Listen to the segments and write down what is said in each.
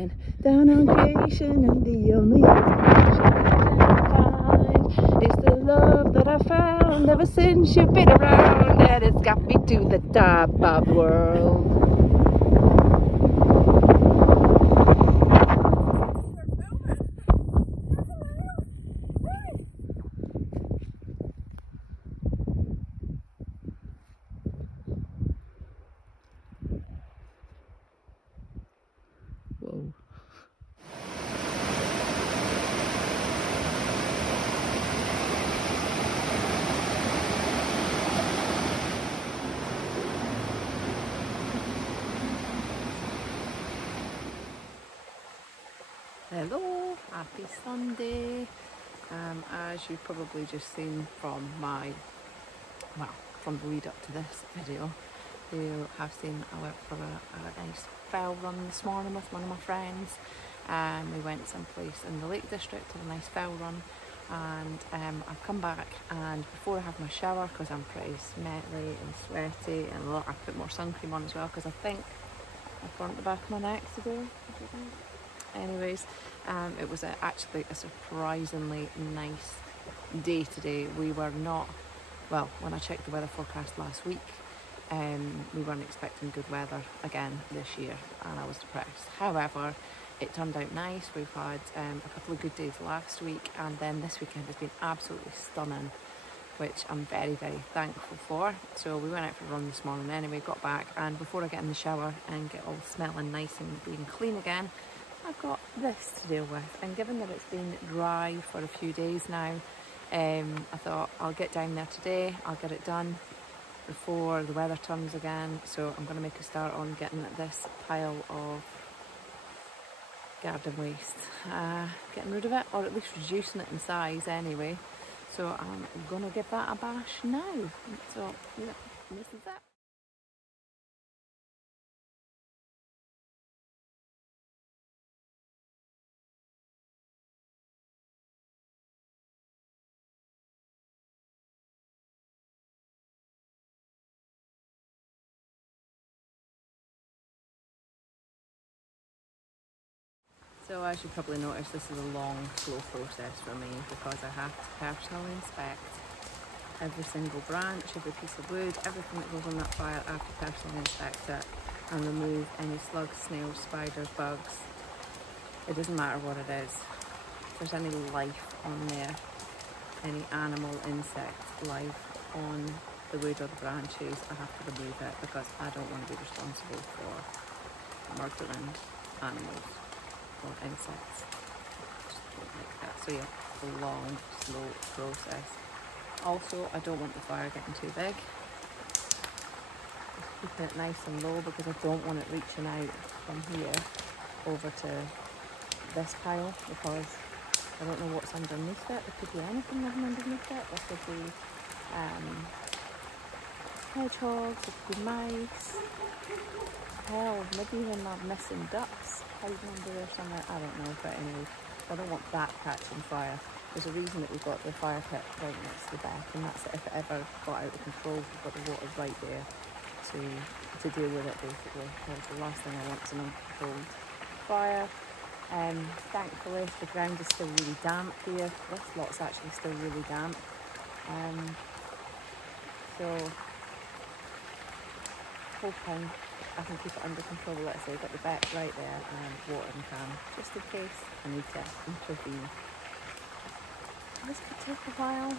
looking down on creation, and the only explanation I can find is the love that I found ever since you've been around, and it's got me to the top of the world. Whoa. Hello, happy Sunday. As you've probably just seen from from the lead up to this video, you have seen I went for a nice fell run this morning with one of my friends. We went someplace in the Lake District to a nice fell run, and I've come back, and before I have my shower, because I'm pretty smelly and sweaty, and I put more sun cream on as well because I think I burnt the back of my neck today. Anyways, it was actually a surprisingly nice day today. We were not, well, when I checked the weather forecast last week, we weren't expecting good weather again this year, and I was depressed. However, it turned out nice. We've had a couple of good days last week, and then this weekend has been absolutely stunning, which I'm very, very thankful for. So we went out for a run this morning anyway, got back, and before I get in the shower and get all smelling nice and being clean again, I've got this to deal with. And given that it's been dry for a few days now, I thought I'll get down there today, I'll get it done before the weather turns again. So I'm going to make a start on getting this pile of garden waste, getting rid of it, or at least reducing it in size anyway. So I'm going to give that a bash now. So yeah, this is it. So as you probably noticed, this is a long, slow process for me because I have to personally inspect every single branch, every piece of wood, everything that goes on that fire. I have to personally inspect it and remove any slugs, snails, spiders, bugs. It doesn't matter what it is. If there's any life on there, any animal, insect life on the wood or the branches, I have to remove it because I don't want to be responsible for murdering animals or insects. Just don't like that. So yeah, it's a long, slow process. Also, I don't want the fire getting too big. Just keeping it nice and low because I don't want it reaching out from here over to this pile because I don't know what's underneath it. There could be anything living underneath it. There could be hedgehogs, there could be mice. Hell, maybe even missing ducks hiding under there somewhere. I don't know, but anyway, I don't want that catching fire. There's a reason that we've got the fire pit right next to the back, and that's if it ever got out of control, we've got the water right there to deal with it basically. Because the last thing I want is an uncontrolled fire. Thankfully the ground is still really damp here. This lot's actually still really damp. So hoping I can keep it under control. Let's say got the back right there and watering can just in case I need to intervene. This could take a while.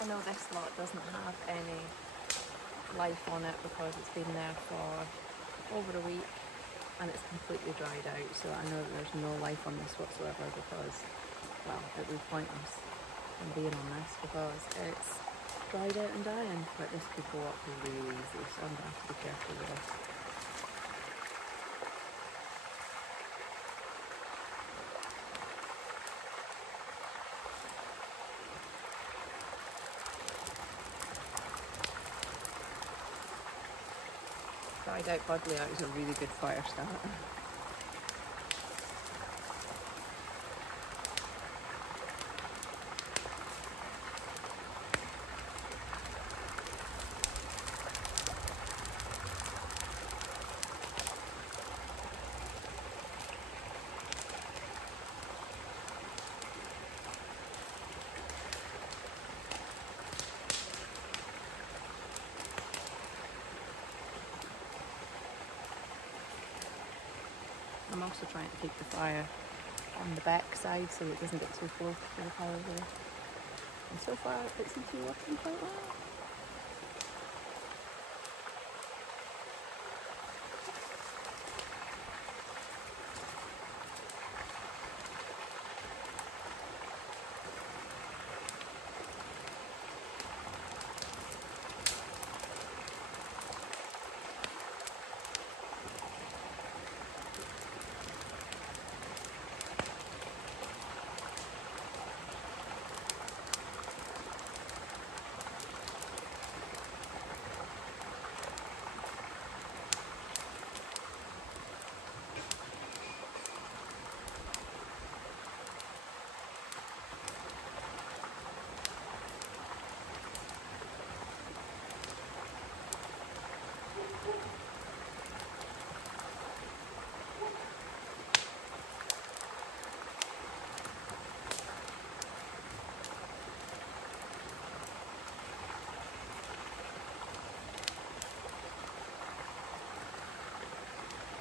I know this lot doesn't have any life on it because it's been there for over a week and it's completely dried out, so I know that there's no life on this whatsoever because, well, it would be pointless in being on this because it's dried out and dying, but this could go up really easy, so I'm going to have to be careful with this. tried out Buddleia, it was a really good fire starter. I'm also trying to keep the fire on the back side so it doesn't get too close to the pile there. And so far it seems to be working quite well.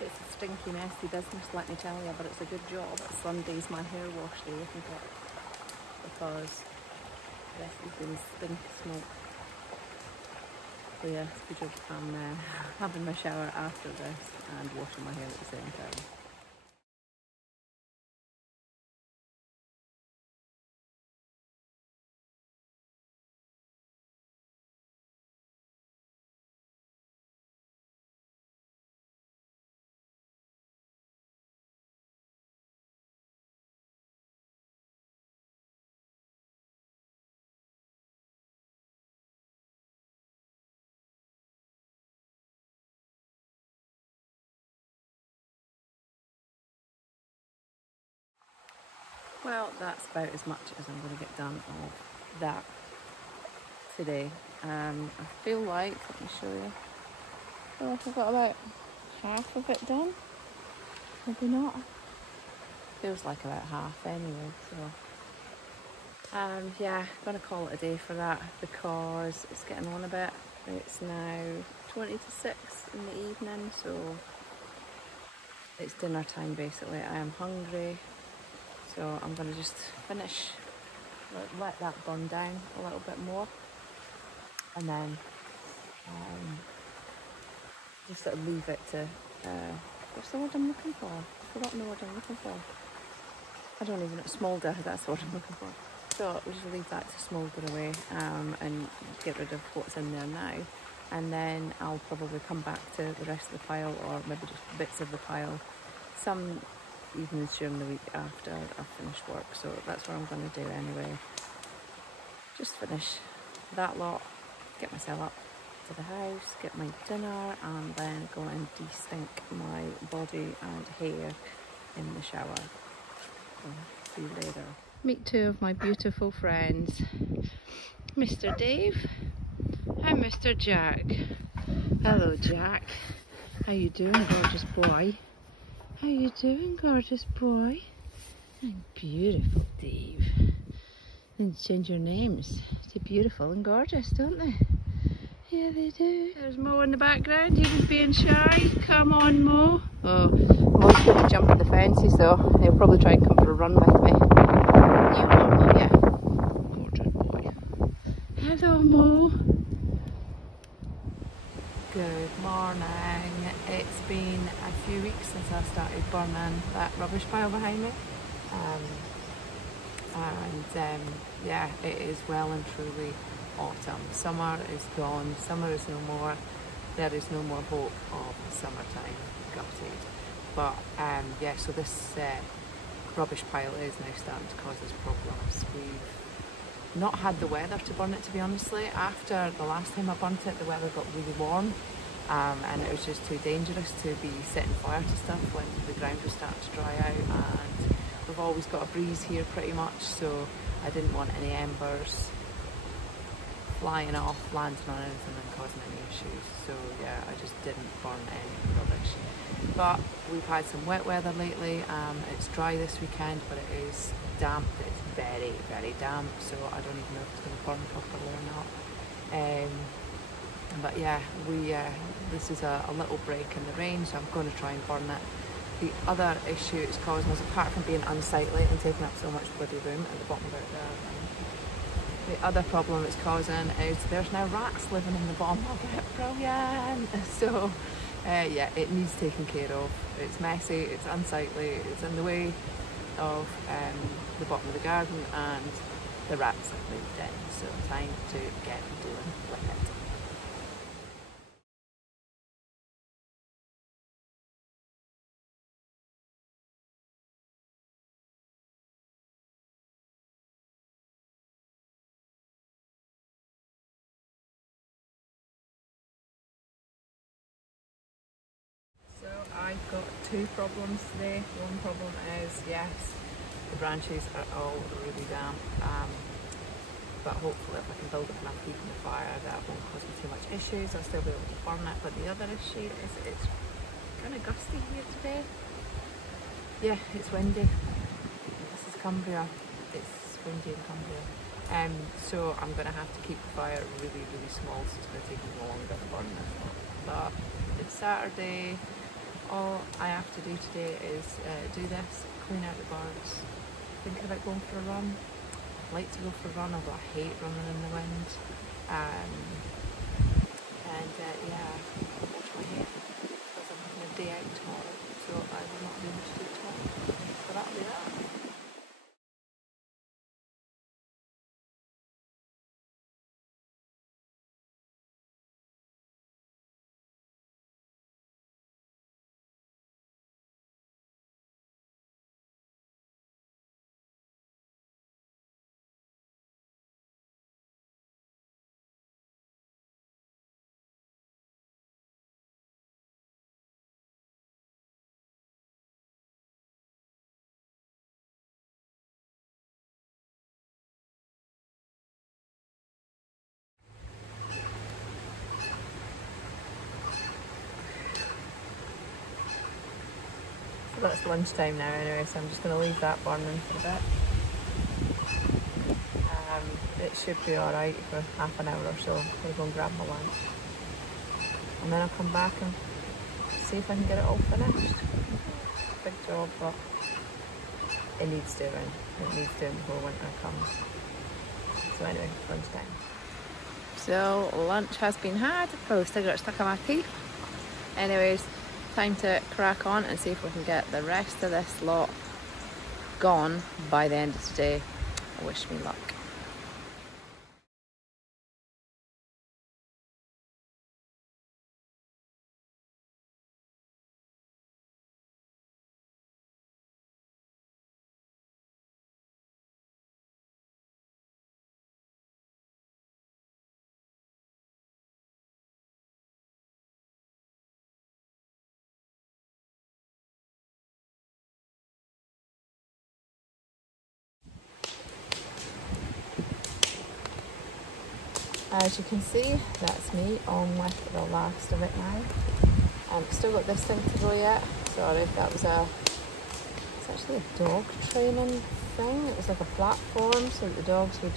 It's a stinky, nasty business, let me tell you, but it's a good job. Sunday's my hair wash day, isn't it? Because this has been stink smoke. So yeah, it's a good job I'm having my shower after this and washing my hair at the same time. Well, that's about as much as I'm going to get done of that today. I feel like, let me show you, I feel like I've got about half of it done. Maybe not. Feels like about half anyway, so. Yeah, I'm going to call it a day for that because it's getting on a bit. It's now 20 to 6 in the evening, so it's dinner time basically. I am hungry. So I'm going to just finish, let that burn down a little bit more, and then just sort of leave it to, what's the word I'm looking for? I've forgotten the word I'm looking for. I don't even know, smoulder, that's the word I'm looking for. So we'll just leave that to smoulder away and get rid of what's in there now. And then I'll probably come back to the rest of the pile, or maybe just bits of the pile, some evenings during the week after I've finished work. So that's what I'm going to do anyway. Just finish that lot, get myself up to the house, get my dinner, and then go and de-stink my body and hair in the shower. So, see you later. Meet two of my beautiful friends, Mr. Dave and Mr. Jack. Hello, Jack. How you doing, gorgeous boy? How you doing, gorgeous boy? And beautiful Dave. They change your names to beautiful and gorgeous, don't they? Yeah, they do. There's Mo in the background. He was being shy. Come on, Mo. Oh, Mo's going to jump at the fences, so he'll probably try and come for a run with me. You are Mo, yeah. Gorgeous boy. Hello, Mo. Good morning. It's been a few weeks since I started burning that rubbish pile behind me. Yeah, it is well and truly autumn. Summer is gone. Summer is no more. There is no more hope of summertime. Gutted. But yeah, so this rubbish pile is now starting to cause us problems. We've not had the weather to burn it, to be honestly. After the last time I burnt it, the weather got really warm and it was just too dangerous to be setting fire to stuff when the ground was starting to dry out, and we've always got a breeze here pretty much, so I didn't want any embers flying off, landing on anything and causing any issues. So yeah, I just didn't burn any rubbish. But we've had some wet weather lately. It's dry this weekend, but it is damp. It's very, very damp, so I don't even know if it's going to burn properly or not. But yeah, this is a little break in the rain, so I'm going to try and burn it. The other issue it's causing us, apart from being unsightly and taking up so much bloody room at the bottom of it there, the other problem it's causing is there's now rats living in the bottom of it. Brilliant! So yeah, it needs taken care of. It's messy, it's unsightly, it's in the way of the bottom of the garden, and the rats have moved in. So time to get dealing with it. So I've got two problems today. One problem is, yes, the branches are all really damp, but hopefully if I can build up enough heat in the fire that won't cause me too much issues. I'll still be able to burn it. But the other issue is it's kind of gusty here today. Yeah, it's windy. This is Cumbria. It's windy in Cumbria. So I'm going to have to keep the fire really, really small, so it's going to take me longer to burn this one. But it's Saturday. All I have to do today is do this, clean out the birds, thinking about going for a run. I'd like to go for a run, although I hate running in the wind. Yeah, wash my hair because I'm having a day out tomorrow, so I will not be able to do it tomorrow. So that'll be that. So that's lunchtime now anyway, so I'm just going to leave that burning for a bit. It should be alright for half an hour or so. I'm going to go and grab my lunch. And then I'll come back and see if I can get it all finished. Big job, but it needs doing. It needs doing before winter comes. So anyway, lunchtime. So lunch has been had. Probably still got it stuck in my teeth. Anyways, time to crack on and see if we can get the rest of this lot gone by the end of today. Wish me luck. As you can see, that's me on with the last of it now. Still got this thing to go yet. Sorry if that was it's actually a dog training thing. It was like a platform so that the dogs would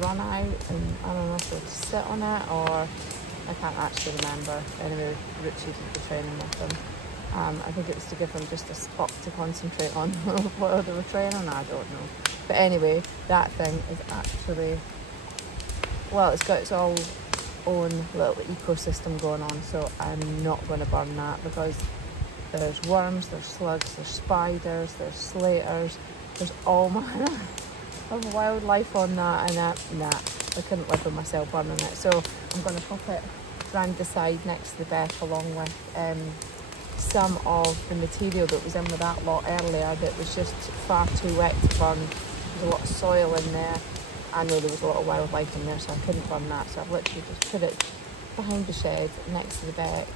run out, and I don't know if they would sit on it, or I can't actually remember. Anyway, Richie did the training with them. I think it was to give them just a spot to concentrate on while they were training, I don't know. But anyway, that thing is actually, well, it's got its own little ecosystem going on, so I'm not going to burn that because there's worms, there's slugs, there's spiders, there's slaters, there's all manner of wildlife on that, and nah, I couldn't live with myself burning it. So I'm going to pop it round the side next to the bed along with some of the material that was in with that lot earlier that was just far too wet to burn. There's a lot of soil in there. I know there was a lot of wildlife in there, so I couldn't burn that. So I've literally just put it behind the shed next to the beck,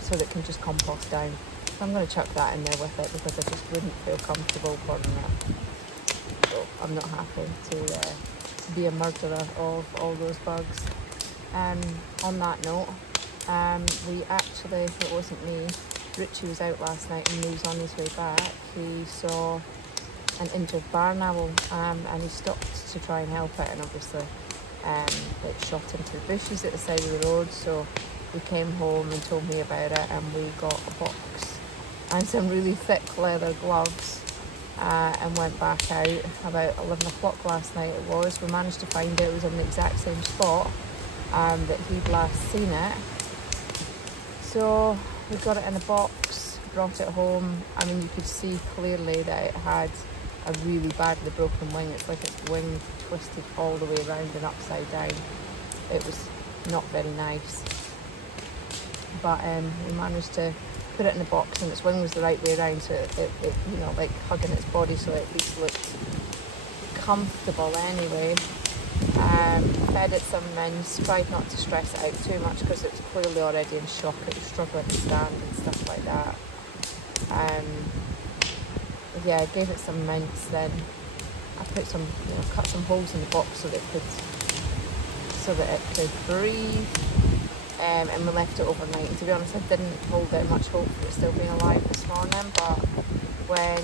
so that it can just compost down. So I'm going to chuck that in there with it because I just wouldn't feel comfortable burning it. So I'm not happy to be a murderer of all those bugs. On that note, we actually, it wasn't me, Richie was out last night and he was on his way back. He saw an injured barn owl, and he stopped to try and help it, and obviously it shot into the bushes at the side of the road. So we came home and told me about it, and we got a box and some really thick leather gloves, and went back out about 11 o'clock last night it was. We managed to find it. It was in the exact same spot that he'd last seen it. So we got it in a box, brought it home. I mean, you could see clearly that it had a really badly broken wing. It's like its wing twisted all the way around and upside down. It was not very nice. But we managed to put it in a box, and its wing was the right way around, so it you know, like hugging its body, so it at least looked comfortable anyway. Fed it some mince, tried not to stress it out too much because it's clearly already in shock. It was struggling to stand and stuff like that. Yeah, gave it some mince, then I put some, you know, cut some holes in the box so that it could breathe. And we left it overnight. And to be honest, I didn't hold out much hope for it still being alive this morning, but when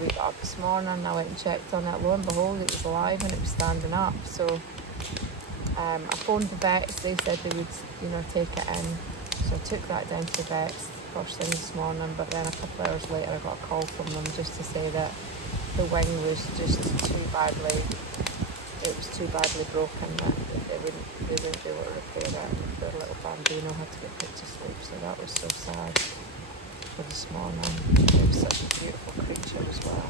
we got up this morning, I went and checked on it. Lo and behold, it was alive and it was standing up. So I phoned the vets. They said they would, you know, take it in. So I took that down to the vets first thing this morning, but then a couple of hours later I got a call from them just to say that the wing was just too badly broken that they wouldn't be able to repair it, and their little bambino had to get put to sleep. So that was so sad for this morning. It was such a beautiful creature as well.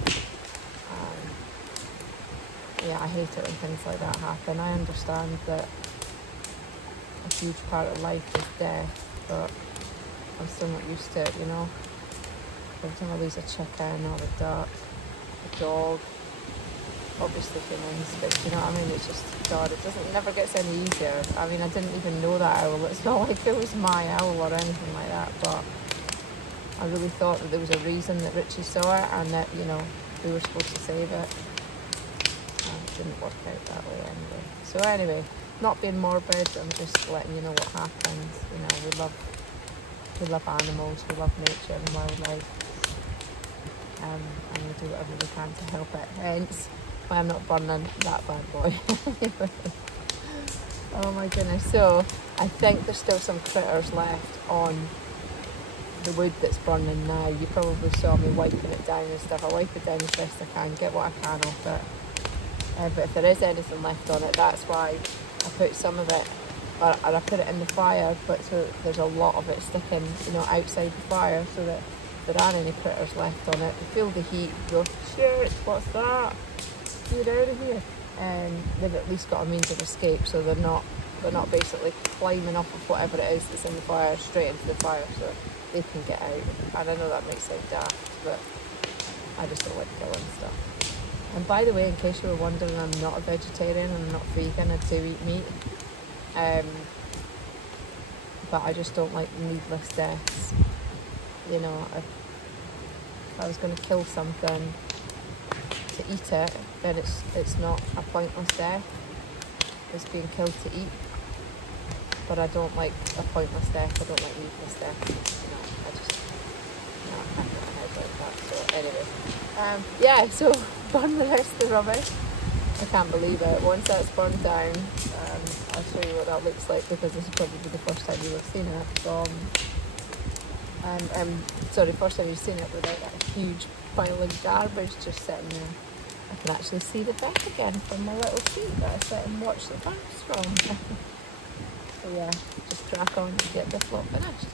Yeah, I hate it when things like that happen. I understand that a huge part of life is death, but I'm still not used to it, you know. Every time I lose a chicken or a duck, a dog, obviously humans, but you know what I mean, it's just, God, it never gets any easier. I mean, I didn't even know that owl. It's not like it was my owl or anything like that, but I really thought that there was a reason that Richie saw it and that, you know, we were supposed to save it. It didn't work out that way anyway. So anyway, not being morbid, I'm just letting you know what happens. You know, we love animals, we love nature and wildlife, and we do whatever we can to help it. Hence why I'm not burning that bad boy. Oh my goodness. So I think there's still some critters left on the wood that's burning now. You probably saw me wiping it down and stuff. I wipe it down as best I can, get what I can off it. But if there is anything left on it, that's why I put some of it, or I put it in the fire, but so there's a lot of it sticking, you know, outside the fire, so that if there aren't any critters left on it, you feel the heat, you go, shit, what's that? Get out of here. And they've at least got a means of escape, so they're not basically climbing off of whatever it is that's in the fire straight into the fire, so they can get out. And I know that makes sound daft, but I just don't like killing stuff. And by the way, in case you were wondering, I'm not a vegetarian, I'm not vegan, I do eat meat. But I just don't like needless deaths. You know, if I was going to kill something to eat it, then it's not a pointless death. It's being killed to eat. But I don't like a pointless death, I don't like needless death. You know, I can't get my head like that. So anyway, yeah, so burn the rest of the rubbish. I can't believe it. Once that's burned down, I'll show you what that looks like, because this is probably the first time you've seen it first time you've seen it without that huge pile of garbage just sitting there. I can actually see the back again from my little seat that I sit and watch the birds from. So yeah, just crack on and get this lot finished.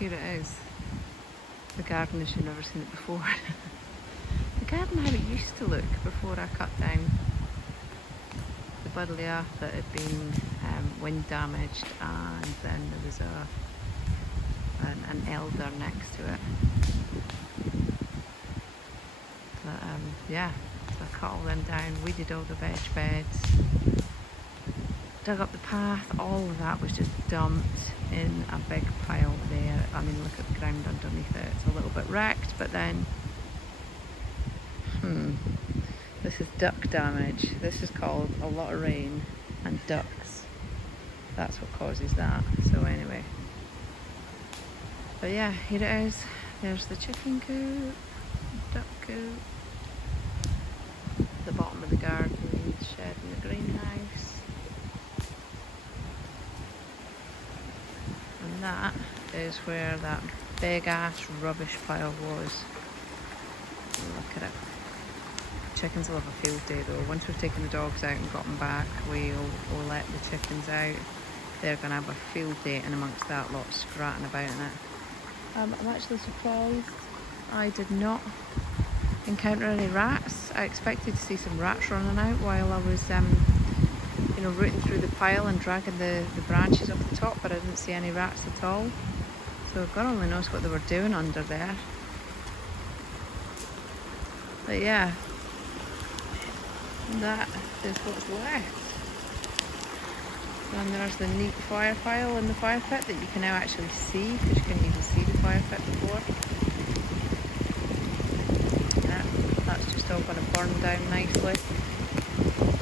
here it is. The garden as you've never seen it before. The garden how it used to look before I cut down the buddleia that had been wind damaged, and then there was an elder next to it. But yeah, so I cut all them down, weeded all the veg beds, dug up the path. All of that was just dumped in a big pile there. I mean, look at the ground underneath it. It's a little bit wrecked, but then this is duck damage. This is called a lot of rain and ducks. That's what causes that. So anyway, but yeah, here it is. There's the chicken coop, duck coop, the bottom of the garden, the shed and the greenhouse. And that is where that big ass rubbish pile was. Look at it. Chickens will have a field day though. Once we've taken the dogs out and got them back, we'll let the chickens out. They're going to have a field day in amongst that lot scratting about in it. I'm actually surprised I did not encounter any rats. I expected to see some rats running out while I was you know, rooting through the pile and dragging the branches off the top, but I didn't see any rats at all. So God only knows what they were doing under there. But yeah, that is what's left. And there's the neat fire pile in the fire pit that you can now actually see, because you couldn't even see the fire pit before. Yeah, that's just all going to burn down nicely.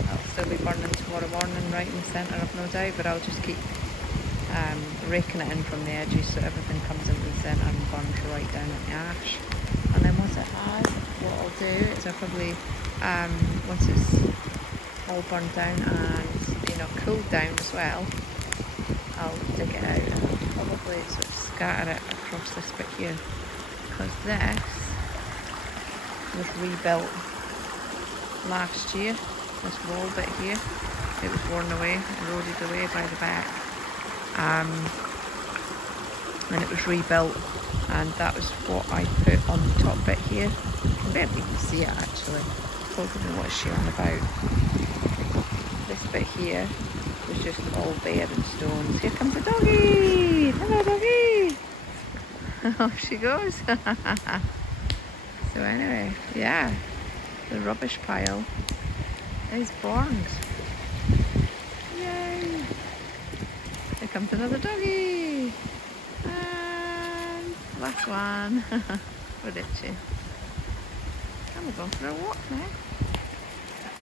That'll still be burning tomorrow morning right in the centre, I've no doubt, but I'll just keep raking it in from the edges so everything comes into the centre and burns right down at the ash. And then once it has, what I'll do is I'll probably, once it's all burned down and, you know, cooled down as well, I'll dig it out and probably sort of scatter it across this bit here, because this was rebuilt last year. This wall bit here, it was worn away, eroded away by the back, and it was rebuilt, and that was what I put on the top bit here. You can barely even see it actually. I don't know what she's on about. This bit here was just all bare and stones. Here comes the doggy! Hello doggy! Off she goes. So anyway, yeah, the rubbish pile is burned. Yay! Here comes another doggy! And last one. Where did she? And we're going for a walk now.